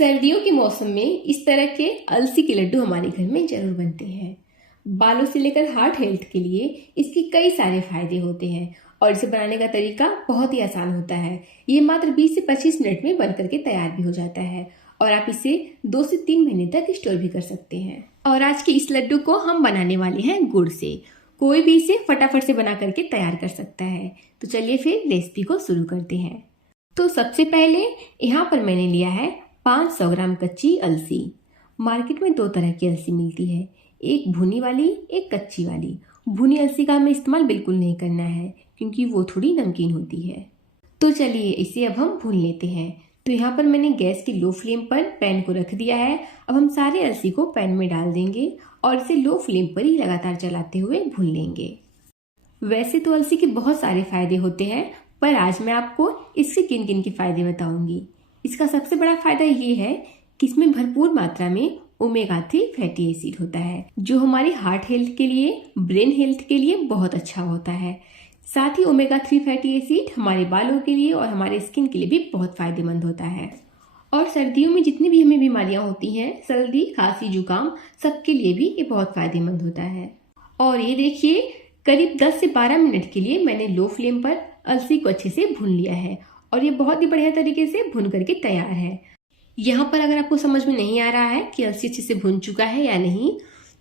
सर्दियों के मौसम में इस तरह के अलसी के लड्डू हमारे घर में जरूर बनते हैं। बालों से लेकर हार्ट हेल्थ के लिए इसके कई सारे फायदे होते हैं और इसे बनाने का तरीका बहुत ही आसान होता है। ये मात्र 20 से 25 मिनट में बन करके तैयार भी हो जाता है और आप इसे 2 से 3 महीने तक स्टोर भी कर सकते हैं। और आज के इस लड्डू को हम बनाने वाले हैं गुड़ से। कोई भी इसे फटाफट से बना करके तैयार कर सकता है। तो चलिए फिर रेसिपी को शुरू करते हैं। तो सबसे पहले यहाँ पर मैंने लिया है 500 ग्राम कच्ची अलसी। मार्केट में 2 तरह की अलसी मिलती है, एक भुनी वाली, एक कच्ची वाली। भुनी अलसी का हमें इस्तेमाल बिल्कुल नहीं करना है क्योंकि वो थोड़ी नमकीन होती है। तो चलिए इसे अब हम भून लेते हैं। तो यहाँ पर मैंने गैस की लो फ्लेम पर पैन को रख दिया है। अब हम सारे अलसी को पैन में डाल देंगे और इसे लो फ्लेम पर ही लगातार चलाते हुए भून लेंगे। वैसे तो अलसी के बहुत सारे फायदे होते हैं, पर आज मैं आपको इससे किन किन के फायदे बताऊंगी। इसका सबसे बड़ा फायदा ये है कि इसमें भरपूर मात्रा में ओमेगा 3 फैटी एसिड होता है, जो हमारी हार्ट हेल्थ के लिए, ब्रेन हेल्थ के लिए बहुत अच्छा होता है। साथ ही ओमेगा 3 फैटी एसिड हमारे बालों के लिए और हमारे स्किन के लिए भी बहुत फायदेमंद होता है। और सर्दियों में जितनी भी हमें बीमारियां होती हैं, सर्दी, खांसी, जुकाम, सबके लिए भी ये बहुत फायदेमंद होता है। और ये देखिए, करीब 10 से 12 मिनट के लिए मैंने लो फ्लेम पर अलसी को अच्छे से भून लिया है और ये बहुत ही बढ़िया तरीके से भून करके तैयार है। यहाँ पर अगर आपको समझ में नहीं आ रहा है कि अलसी अच्छे से भून चुका है या नहीं,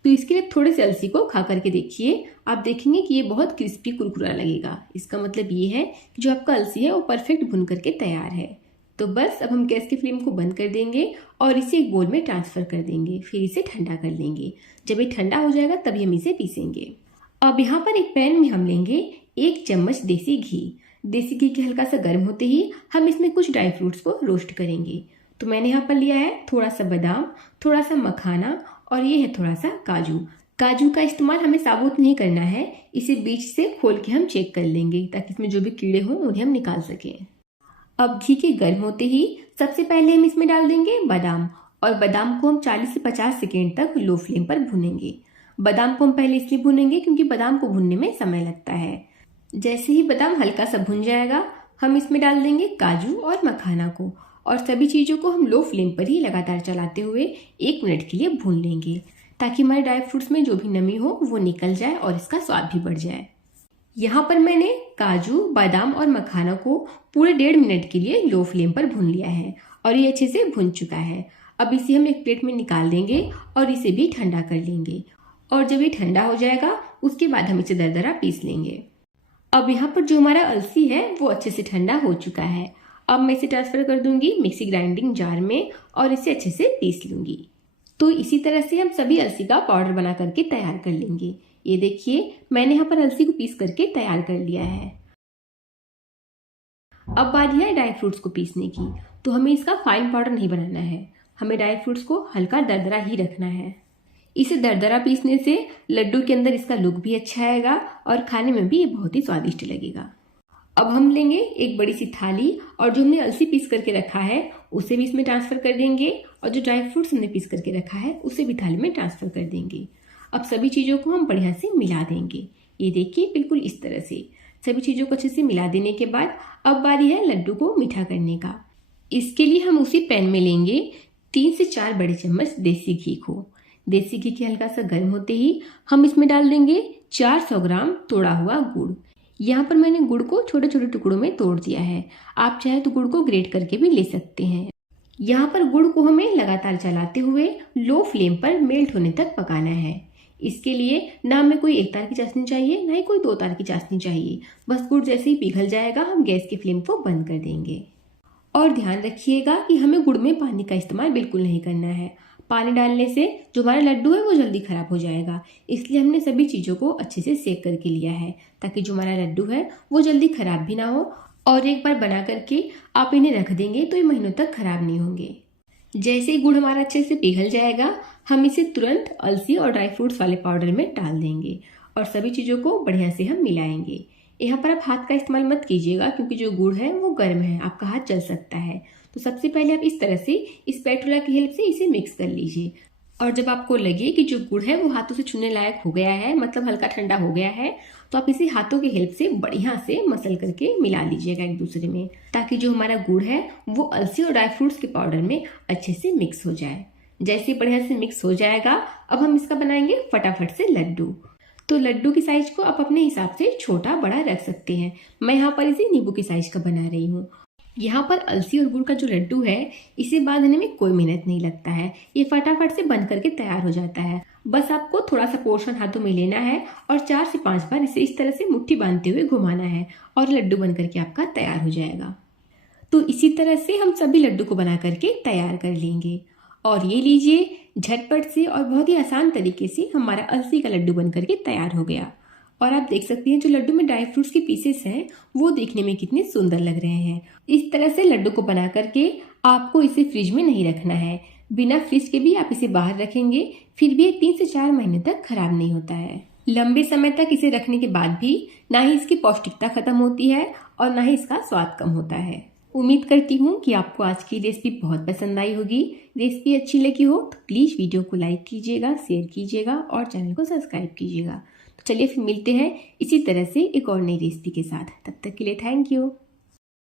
तो इसके लिए थोड़े से अलसी को खा करके देखिए। आप देखेंगे कि ये बहुत क्रिस्पी कुरकुरा लगेगा। इसका मतलब ये है कि जो आपका अलसी है वो परफेक्ट भून करके तैयार है। तो बस अब हम गैस की फ्लेम को बंद कर देंगे और इसे एक बोल में ट्रांसफर कर देंगे। फिर इसे ठंडा कर लेंगे। जब ये ठंडा हो जाएगा तभी हम इसे पीसेंगे। अब यहाँ पर एक पैन में हम लेंगे 1 चम्मच देसी घी। देसी घी के हल्का सा गर्म होते ही हम इसमें कुछ ड्राई फ्रूट्स को रोस्ट करेंगे। तो मैंने यहाँ पर लिया है थोड़ा सा बादाम, थोड़ा सा मखाना और ये है थोड़ा सा काजू। काजू का इस्तेमाल हमें साबुत नहीं करना है, इसे बीच से खोल के हम चेक कर लेंगे ताकि इसमें जो भी कीड़े हों उन्हें हम निकाल सकें। अब घी के गर्म होते ही सबसे पहले हम इसमें डाल देंगे बादाम और बादाम को हम 40 से 50 सेकेंड तक लो फ्लेम पर भूनेंगे। बादाम को हम पहले इसलिए भूनेंगे क्योंकि बादाम को भूनने में समय लगता है। जैसे ही बादाम हल्का सा भुन जाएगा, हम इसमें डाल देंगे काजू और मखाना को और सभी चीज़ों को हम लो फ्लेम पर ही लगातार चलाते हुए 1 मिनट के लिए भून लेंगे ताकि हमारे ड्राई फ्रूट्स में जो भी नमी हो वो निकल जाए और इसका स्वाद भी बढ़ जाए। यहाँ पर मैंने काजू, बादाम और मखाना को पूरे 1.5 मिनट के लिए लो फ्लेम पर भून लिया है और ये अच्छे से भुन चुका है। अब इसे हम एक प्लेट में निकाल देंगे और इसे भी ठंडा कर लेंगे। और जब ये ठंडा हो जाएगा उसके बाद हम इसे दरदरा पीस लेंगे। अब यहाँ पर जो हमारा अलसी है वो अच्छे से ठंडा हो चुका है। अब मैं इसे ट्रांसफर कर दूंगी मिक्सी ग्राइंडिंग जार में और इसे अच्छे से पीस लूंगी। तो इसी तरह से हम सभी अलसी का पाउडर बना करके तैयार कर लेंगे। ये देखिए, मैंने यहाँ पर अलसी को पीस करके तैयार कर लिया है। अब बारी है ड्राई फ्रूट्स को पीसने की। तो हमें इसका फाइन पाउडर नहीं बनाना है, हमें ड्राई फ्रूट्स को हल्का दरदरा ही रखना है। इसे दरदरा पीसने से लड्डू के अंदर इसका लुक भी अच्छा आएगा और खाने में भी ये बहुत ही स्वादिष्ट लगेगा। अब हम लेंगे एक बड़ी सी थाली और जो हमने अलसी पीस करके रखा है उसे भी इसमें ट्रांसफर कर देंगे और जो ड्राई फ्रूट्स हमने पीस करके रखा है उसे भी थाली में ट्रांसफर कर देंगे। अब सभी चीज़ों को हम बढ़िया से मिला देंगे। ये देखिए, बिल्कुल इस तरह से सभी चीज़ों को अच्छे से मिला देने के बाद अब बारी है लड्डू को मीठा करने का। इसके लिए हम उसी पैन में लेंगे 3 से 4 बड़े चम्मच देसी घी को। देसी घी के हल्का सा गर्म होते ही हम इसमें डाल देंगे 400 ग्राम तोड़ा हुआ गुड़। यहाँ पर मैंने गुड़ को छोटे छोटे टुकड़ों में तोड़ दिया है। आप चाहे तो गुड़ को ग्रेट करके भी ले सकते हैं। यहाँ पर गुड़ को हमें लगातार चलाते हुए लो फ्लेम पर मेल्ट होने तक पकाना है। इसके लिए ना हमें कोई 1 तार की चाशनी चाहिए, ना ही कोई 2 तार की चाशनी चाहिए। बस गुड़ जैसे ही पिघल जाएगा हम गैस की फ्लेम को बंद कर देंगे। और ध्यान रखिएगा कि हमें गुड़ में पानी का इस्तेमाल बिल्कुल नहीं करना है। पानी डालने से जो हमारा लड्डू है वो जल्दी खराब हो जाएगा। इसलिए हमने सभी चीज़ों को अच्छे से सेक करके लिया है ताकि जो हमारा लड्डू है वो जल्दी खराब भी ना हो और एक बार बना करके आप इन्हें रख देंगे तो ये महीनों तक खराब नहीं होंगे। जैसे ही गुड़ हमारा अच्छे से पिघल जाएगा, हम इसे तुरंत अलसी और ड्राई फ्रूट्स वाले पाउडर में डाल देंगे और सभी चीज़ों को बढ़िया से हम मिलाएंगे। यहाँ पर आप हाथ का इस्तेमाल मत कीजिएगा क्योंकि जो गुड़ है वो गर्म है, आपका हाथ जल सकता है। तो सबसे पहले आप इस तरह से इस स्पैटुला की हेल्प से इसे मिक्स कर लीजिए। और जब आपको लगे कि जो गुड़ है वो हाथों से छूने लायक हो गया है, मतलब हल्का ठंडा हो गया है, तो आप इसे हाथों की हेल्प से बढ़िया से मसल करके मिला लीजिएगा एक दूसरे में, ताकि जो हमारा गुड़ है वो अलसी और ड्राई फ्रूट्स के पाउडर में अच्छे से मिक्स हो जाए। जैसे बढ़िया से मिक्स हो जाएगा, अब हम इसका बनाएंगे फटाफट से लड्डू। तो लड्डू की साइज को आप अपने हिसाब से छोटा बड़ा रख सकते हैं। मैं यहाँ पर इसे नींबू की साइज का बना रही हूँ। यहाँ पर अलसी और गुड़ का जो लड्डू है, इसे बांधने में कोई मेहनत नहीं लगता है, ये फटाफट से बंध करके तैयार हो जाता है। बस आपको थोड़ा सा पोर्शन हाथों में लेना है और 4 से 5 बार इसे इस तरह से मुट्ठी बांधते हुए घुमाना है और लड्डू बन करके आपका तैयार हो जाएगा। तो इसी तरह से हम सभी लड्डू को बना करके तैयार कर लेंगे। और ये लीजिए, झटपट से और बहुत ही आसान तरीके से हमारा अलसी का लड्डू बन करके तैयार हो गया। और आप देख सकती हैं जो लड्डू में ड्राई फ्रूट्स के पीसेस हैं वो देखने में कितने सुंदर लग रहे हैं। इस तरह से लड्डू को बना करके आपको इसे फ्रिज में नहीं रखना है। बिना फ्रिज के भी आप इसे बाहर रखेंगे फिर भी 3 से 4 महीने तक खराब नहीं होता है। लंबे समय तक इसे रखने के बाद भी ना ही इसकी पौष्टिकता खत्म होती है और ना ही इसका स्वाद कम होता है। उम्मीद करती हूँ कि आपको आज की रेसिपी बहुत पसंद आई होगी। रेसिपी अच्छी लगी हो तो प्लीज़ वीडियो को लाइक कीजिएगा, शेयर कीजिएगा और चैनल को सब्सक्राइब कीजिएगा। तो चलिए फिर मिलते हैं इसी तरह से एक और नई रेसिपी के साथ। तब तक के लिए थैंक यू।